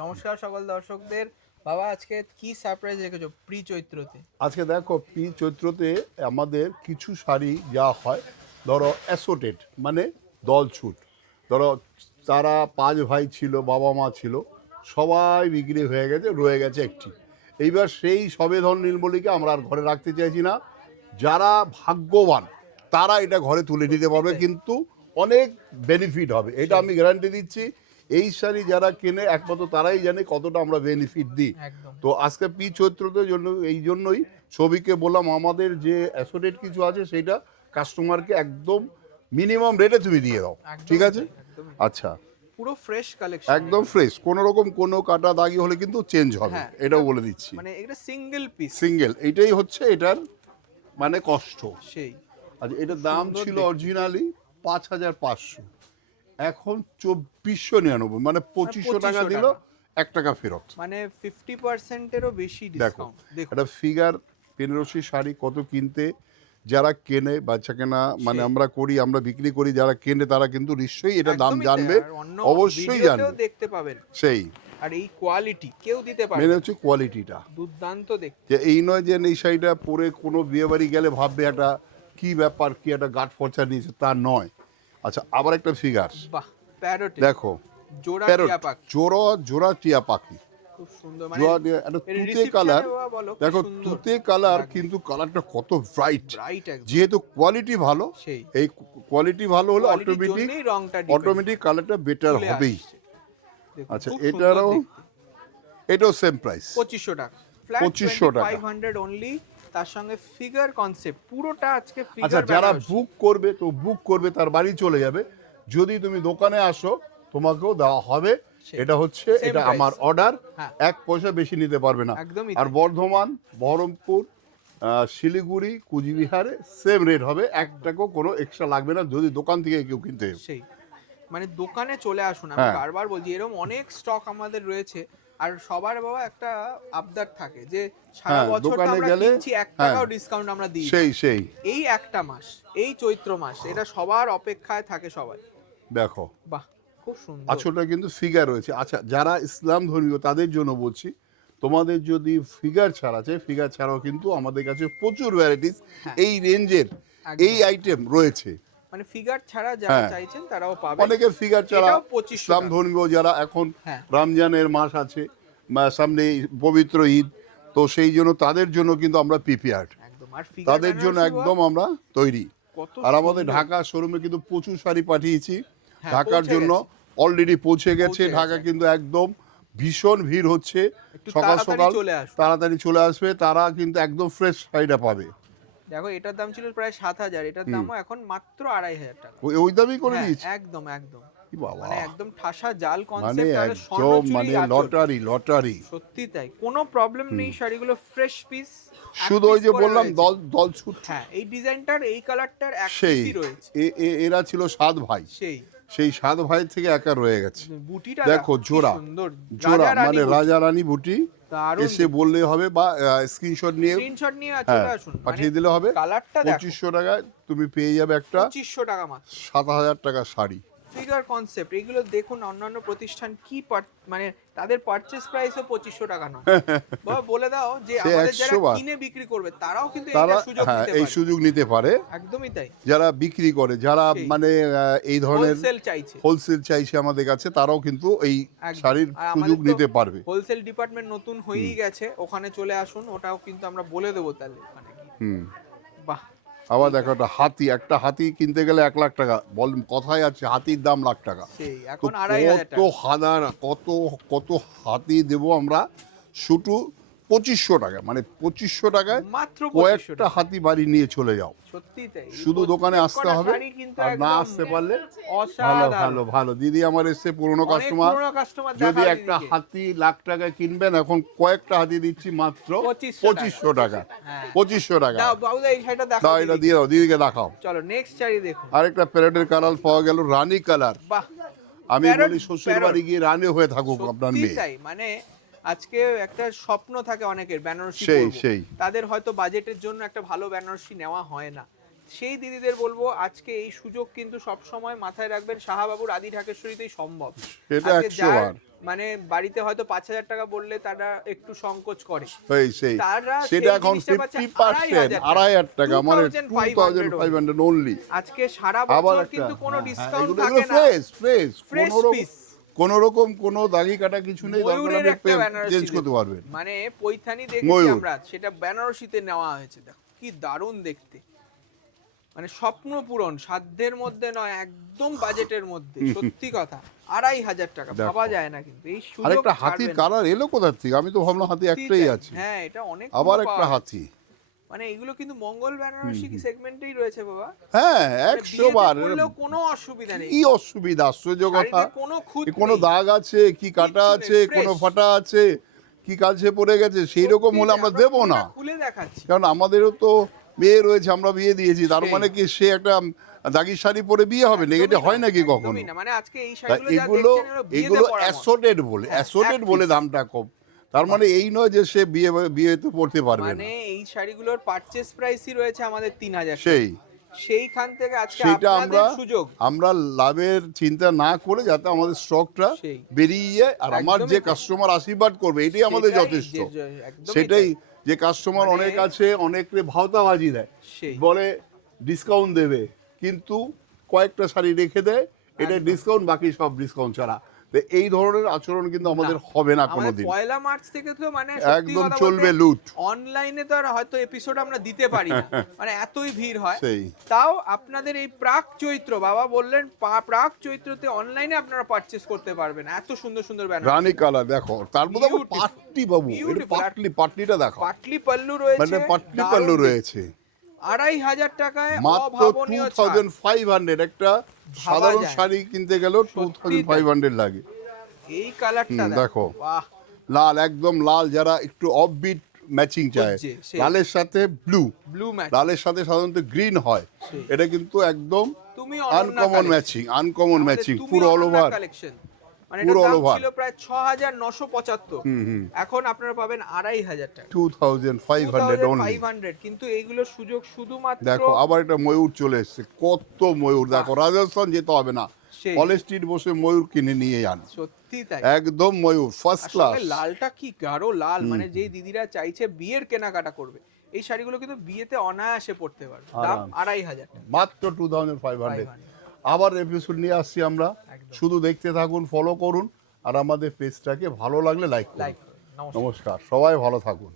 নমস্কার সকল দর্শকদের। বাবা, আজকে কি সারপ্রাইজ রেখেছো প্রি চৈত্রতে? আজকে দেখো পি চৈত্রতে আমাদের কিছু শাড়ি যা হয়, ধরো অ্যাসোটেড মানে দলছুট, ধরো তারা 5 ভাই ছিল, বাবা মা ছিল, সবাই বিক্রি হয়ে গেছে, রয়ে গেছে একটি। এইবার সেই সবেধন নীলমণিকে আমরা আর ঘরে রাখতে চাইছি না। যারা ভাগ্যবান তারা এটা ঘরে তুলে নিতে পারবে, তাই। কিন্তু অনেক বেনিফিট হবে, এটা সেই। আমি গ্যারান্টি দিচ্ছি। এই শাড়ি যারা কেনে একমাত্র তারাই জানে কতটা আমরা বেনিফিট দিই। একদম তো আজকে পি চৈত্রদের জন্য এই জন্যই ছবিকে বললাম আমাদের যে অ্যাসোডেট কিছু আছে সেটা কাস্টমারকে একদম মিনিমাম রেটে তুমি দিয়ে দাও, ঠিক একদমই আছে? তাই, একদমই। আচ্ছা, পুরো ফ্রেশ কালেকশন একদম ফ্রেশ, কোনো রকম কোনো কাটা দাগি হলে কিন্তু চেঞ্জ হবে, হ্যাঁ, এটাও বলে দিচ্ছি। মানে এটা সিঙ্গেল পিস। সিঙ্গেল, এইটাই হচ্ছে এটার মানে কষ্ট। সেই। আচ্ছা, খুব এটার দাম সুন্দর ছিল দেখতে। অরিজিনালি 5,500, এখন 2,499, মানে 2,500 টাকা 2500 দিল, টাকা, 1 টাকা ফেরত। মানে 50%-এরও বেশি দেখো, ডিসকাউন্ট। দেখুন, একটা ফিগার বেনারসি শাড়ি কত কিনতে, যারা কেনে বাচ্চা কেনা মানে সেই। আমরা করি, আমরা বিক্রি করি, যারা কেনে তারা কিন্তু নিশ্চয়ই এটা দাম একদমই তাই, জানবে, আর অন্য অবশ্যই ভিডিওতেও জানবে। দেখতে পাবেন। সেই আর এই কোয়ালিটি কেউ দিতে মেনে পারবে না। হচ্ছে কোয়ালিটিটা, দুর্দান্ত দেখতে। যে এই নয় যে এই শাড়িটা পরে কোনো বিয়ে বাড়ি গেলে ভাববে একটা কি ব্যাপার, কি একটা গাঁট ফর্চা নিয়েছে, তা নয়। আচ্ছা, আবার একটা ফিগার বাহ, প্যারোটে দেখো, জোড়া প্যারট, টিয়া পাখি। জোড়া জোড়া টিয়া পাখি, খুব সুন্দর, মানে জোড়া একটা এর তুতে কালার। রিসেপশনে বলো কি দেখো সুন্দর তুতে কালার, লাগবে। কিন্তু কালারটা কত ব্রাইট। ব্রাইট একদম। যেহেতু কোয়ালিটি ভালো, সেই এই কোয়ালিটি ভালো হলে কোয়ালিটির অটোমেটিক জন্যই রংটা ডিপেন্ড অটোমেটিক কালারটা বেটার চলে হবেই। আসছে। দেখুন, আচ্ছা, খুব সুন্দর এটারও দেখতে। এটাও সেম প্রাইস, 2500 টাকা ফ্ল্যাট, 2500 টাকা। 2500 অনলি। তার সঙ্গে ফিগার কনসেপ্ট পুরোটা আজকে আচ্ছা, ফিগার যারা বেনারসি। বুক করবে তো বুক করবে, তার বাড়ি চলে যাবে। যদি তুমি দোকানে আসো তোমাকেও দেওয়া হবে। সেই। এটা হচ্ছে, Same এটা price। আমার অর্ডার, হ্যাঁ, 1 পয়সা বেশি নিতে পারবে না। একদমই আর তাই। বর্ধমান, বহরমপুর, শিলিগুড়ি, কুচবিহারে সেম রেট হবে, 1 টাকাও কোনো এক্সট্রা লাগবে না যদি দোকান থেকে কেউ কিনতে হবে। সেই, মানে দোকানে চলে আসুন। আমি হ্যাঁ, বারবার বলছি, এরকম অনেক স্টক আমাদের রয়েছে। আর সবার বাবা একটা আবদার থাকে যে সারা হ্যাঁ, বছর তো দোকানে আমরা গেলে, কিনছি, 1 হ্যাঁ, টাকাও ডিসকাউন্ট আমরা দিই না। সেই সেই এই একটা মাস, এই চৈত্র মাস, এটা সবার অপেক্ষায় থাকে সবাই। দেখো, বাহ, খুব সুন্দর। আঁচলটা কিন্তু ফিগার রয়েছে। আচ্ছা, যারা ইসলাম ধর্মীয় তাদের জন্য বলছি, তোমাদের যদি ফিগার ছাড়া আছে, ফিগার ছাড়াও কিন্তু আমাদের কাছে প্রচুর ভ্যারাইটিস হ্যাঁ, এই রেঞ্জের এই একদম। আইটেম রয়েছে। মানে ফিগার ছাড়া যারা হ্যাঁ, চাইছেন তারাও পাবেন। অনেকে ফিগার ছাড়া, এটাও 2500 ইসলাম টাকা। ধর্মীয় যারা, এখন হ্যাঁ, রমজানের মাস আছে, সামনে পবিত্র ঈদ, তো সেই জন্য তাদের জন্য কিন্তু আমরা প্রিপেয়ার্ড, একদম। আর ফিগার তাদের জন্য বেনারসি একদম আমরা তৈরি। কত আর আমাদের সুন্দর। ঢাকা শোরুমে কিন্তু প্রচুর শাড়ি পাঠিয়েছি হ্যাঁ, ঢাকার পৌঁছে জন্য, গেছে। অলরেডি পৌঁছে গেছে। পৌঁছে ঢাকা গেছে। কিন্তু একদম ভীষণ ভিড় হচ্ছে, একটু সকাল তাড়াতাড়ি সকাল চলে আসুন। তাড়াতাড়ি চলে আসবে, তারা কিন্তু একদম ফ্রেশ শাড়িটা পাবে। দেখো, এটার দাম ছিল প্রায় 7000, এটার দামও এখন মাত্র 2500 টাকা। ওই দামই করে হ্যাঁ, দিয়েছি, একদম একদম। কি বাবা, মানে একদম ঠাসা জাল মানে কনসেপ্ট, আর একদম স্বর্ণচুরি মানে আঁচল। Lottery lottery. সত্যি তাই, কোনো প্রবলেম নেই, শাড়িগুলো ফ্রেশ পিস। শুধু ওই যে বললাম দল দল ছুট, হ্যাঁ, এই ডিজাইনটার, এই কালারটার এক সেই পিসই রয়েছে। এরা ছিল 7 ভাই, সেই সেই 7 ভাই থেকে একা রয়ে গেছে। বুটিটা দেখো কি জোড়া, সুন্দর। জোড়া রাজা রানী মানে বুটি। রাজা রানী বুটি। দারুণ এসে বললে হবে বা স্ক্রিনশট নিয়ে, স্ক্রিনশট নিয়ে হ্যাঁ, চলে আসুন। পাঠিয়ে দিলে হবে। কালারটা দেখো, 2500 টাকায় তুমি পেয়ে যাবে একটা 2500 টাকা মাত্র। 7,000 টাকার শাড়ি। ফিগার কনসেপ্ট এগুলো দেখুন, অন্যান্য প্রতিষ্ঠান কি মানে তাদের পারচেজ প্রাইসও 2500 টাকা নয়। বাবা, বলে দাও যে সে আমাদের যারা 100 বার কিনে বিক্রি করবে তারাও কিন্তু তারা, এটা সুযোগ হ্যাঁ, নিতে এই পারে। সুযোগ নিতে পারে, একদমই তাই। যারা বিক্রি করে, যারা সেই। মানে এই ধরনের হোলসেল চাইছে। হোলসেল চাইছে আমাদের কাছে, তারাও কিন্তু এই একদম। শাড়ির আর সুযোগ আমাদের তো নিতে পারবে। হোলসেল ডিপার্টমেন্ট নতুন হয়েই গেছে, ওখানে চলে আসুন, ওটাও কিন্তু আমরা বলে দেবো তাহলে ওখানে গিয়ে। হুম। বাহ, আবার দেখো একটা হাতি, একটা হাতি কিনতে গেলে 1 লাখ টাকা, বল কথায় আছে হাতির দাম লাখ টাকা। সেই তো এখন 2500 কত টাকা। হাজার, কত কত হাতি দেবো আমরা, শুধু 2500 টাকা, মানে 2500 টাকায় মাত্র 2500 কয়েকটা টাকা। হাতি বাড়ি নিয়ে চলে যাও। সত্যি তাই। এই শুধু দোকানে প্রত্যেক আসতে কটা হবে, শাড়ি কিন্তু আর না একদম আসতে পারলে ভালো অসাধারণ। ভালো ভালো দিদি আমার এসছে পুরনো অনেক কাস্টমার, পুরনো কাস্টমার, যদি দেখাও একটা দিদিকে। হাতি লাখ টাকায় কিনবেন, এখন কয়েকটা হাতি দিচ্ছি মাত্র 2500 টাকা, হ্যাঁ। 2500 টাকা। দাও বাবুদা, এই শাড়িটা দাও, দেখাও এটা দিদিকে। দিয়ে দাও, দিদিকে দেখাও। চলো নেক্সট শাড়ি দেখুন। আরেকটা প্যারেডের কালার পাওয়া গেল, রানী কালার। বাহ, আমি প্যারট, বলি শ্বশুর প্যারট। বাড়ি গিয়ে রানী হয়ে থাকুক আপনার সত্যি মেয়ে। তাই, মানে আজকে একটা স্বপ্ন থাকে অনেকের বেনারসি সেই পরবো। সেই তাদের হয়তো বাজেটের জন্য একটা ভালো বেনারসি নেওয়া হয় না, সেই দিদিদের বলবো আজকে এই সুযোগ কিন্তু সব সময় মাথায় রাখবেন, শাহবাবুর আদি ঢাকেশ্বরীতেই সম্ভব। এটা আজকে 100 যার বার। মানে বাড়িতে হয়তো 5,000 টাকা বললে তারা একটু সংকোচ করে, সেই তারা সেটা সেই এখন জিনিসটা পাচ্ছে 50%, 2,500 টাকা, মানে 2,500 অনলি। আজকে সারা আবার বছর একটা কিন্তু কোনো ডিসকাউন্ট এগুলো থাকে না, ফ্রেশ ফ্রেশ, ফ্রেশ পিস। কোনো রকম কোনো দাগি কাটা কিছু নেই, দরকার ময়ূরের হলে একটা বেনারসি চেঞ্জ করতে দেখুন। পারবেন। মানে পৈথানি দেখেছি ময়ূর। আমরা, সেটা বেনারসিতে নেওয়া হয়েছে, দেখো কি দারুণ দেখতে, মানে স্বপ্ন পূরণ, সাধ্যের মধ্যে নয়, একদম বাজেটের মধ্যে, সত্যি কথা। 2,500 টাকা দেখো। ভাবা যায় না কিন্তু এই সুযোগ আরেকটা হাতির ছাড়বেন না। কালার এলো কোথা থেকে? আমি তো ভাবলাম হাতি সত্যি একটাই তাই। আছে, হ্যাঁ, এটা অনেক আবার একটা হাতি। মানে এগুলো কিন্তু মঙ্গল বেনারসি সেগমেন্টেই রয়েছে বাবা। হ্যাঁ, মানে 100 বিয়েতে বার। পরলেও কোনো অসুবিধা নেই, কি অসুবিধা, আশ্চর্য কথা। শাড়িতে কোনো খুঁত কোনো নেই, দাগ আছে কি, কাটা কিচ্ছু নেই, আছে, কোনো fresh। ফাটা আছে কি, কাছে পড়ে গেছে, সেই রকম সত্যি হলে তাই, আমরা দেবো না। খুলে দেখাচ্ছি। কারণ আমাদেরও তো মেয়ে রয়েছে, আমরা বিয়ে দিয়েছি, তার সেই। মানে কি সে একটা দাগি শাড়ি পরে বিয়ে হবে? নেগেটিভ হয় নাকি কখনো? একদমই না, মানে আজকে এই তা শাড়িগুলো যা এগুলো দেখছেন এগুলো বিয়েতে এগুলো পরার মতো। অ্যাসোটেড বলে, হ্যাঁ, অ্যাসোটেড এক বলে piece। দামটা কম। তার মানে এই নয় যে সে বিয়েতে পড়তে পারবে মানে না। এই শাড়িগুলোর পারচেজ প্রাইসই রয়েছে আমাদের 3,000 টাকা। সেই সেইখান থেকে আজকে সেটা আপনাদের সুযোগ। আমরা লাভের চিন্তা না করে যাতে আমাদের স্টকটা সেই। বেরিয়ে যায়, আর আমার একদমই যে তাই। কাস্টমার আশীর্বাদ করবে এটাই আমাদের সেটাই যথেষ্ট। একদমই সেটাই, তাই। যে কাস্টমার মানে- অনেক আছে, অনেকে ভাওতাবাজি দেয়, সেই। বলে ডিসকাউন্ট দেবে, কিন্তু কয়েকটা শাড়ি রেখে দেয়, এটা একদম। ডিসকাউন্ট, বাকি সব ডিসকাউন্ট ছাড়া। তো এই ধরনের আচরণ কিন্তু আমাদের না, হবে না আমাদের কোনোদিন। 1 মার্চ থেকে তো মানে সত্যি একদম কথা চলবে বলতে লুট। অনলাইনে তো আর হয়তো এপিসোড আমরা দিতে পারি না, মানে এতই ভিড় হয়। সেই। তাও আপনাদের এই প্রাক চৈত্র, বাবা বললেন প্রাক চৈত্রতে অনলাইনে আপনারা পারচেজ করতে পারবেন, এত সুন্দর সুন্দর ব্যানার। রানী কালার দেখো, তার মধ্যে আবার Beautiful, পাটলি বাবু, এটা beautiful। পাটলিটা দেখো, পাটলি পাল্লু রয়েছে, মানে পাটলি দারুণ পাল্লু দেখতে। রয়েছে। 2,500 টাকায় মাত্র অভাবনীয় ছাড়। 2500, একটা সাধারণ যায়। শাড়ি কিনতে গেলেও সত্যি তাই। 2500 লাগে। এই কালারটা দেখো। দেখো, বাহ, লাল, একদম লাল, যারা একটু অফবিট ম্যাচিং চায়, খুঁজছে, সেই। লালের সাথে ব্লু, ব্লু ম্যাচ। লালের সাথে সাধারণত গ্রিন হয়, সেই। এটা কিন্তু একদম তুমি আনকমন ম্যাচিং, আনকমন ম্যাচিং, পুরো অল ওভার। কালেকশন, মানে পুরো এটার all দাম over। ছিল প্রায় 6,975, এখন আপনারা পাবেন 2,500 টাকা, 2500 অনলি। 2,500। কিন্তু এইগুলোর সুযোগ শুধুমাত্র দেখো আবার একটা ময়ূর চলে এসেছে, কত ময়ূর দেখো, রাজস্থান যেতে হবে না, সেই। কলেজ স্ট্রিট বসে ময়ূর কিনে নিয়ে যান, সত্যি তাই। একদম ময়ূর ফার্স্ট আসলে ক্লাস। লালটা কি গাঢ় লাল, মানে যেই দিদিরা চাইছে বিয়ের কেনাকাটা করবে, এই শাড়িগুলো কিন্তু বিয়েতে অনায়াসে পড়তে পারবে। দাম আরামসে। 2,500 টাকা। মাত্র 2500। আবার এপিসোড নিয়ে আসছি আমরা, একদম। শুধু দেখতে থাকুন, ফলো করুন, আর আমাদের পেজটাকে ভালো লাগলে লাইক করুন। লাইক করুন। নমস্কার। নমস্কার, সবাই ভালো থাকুন।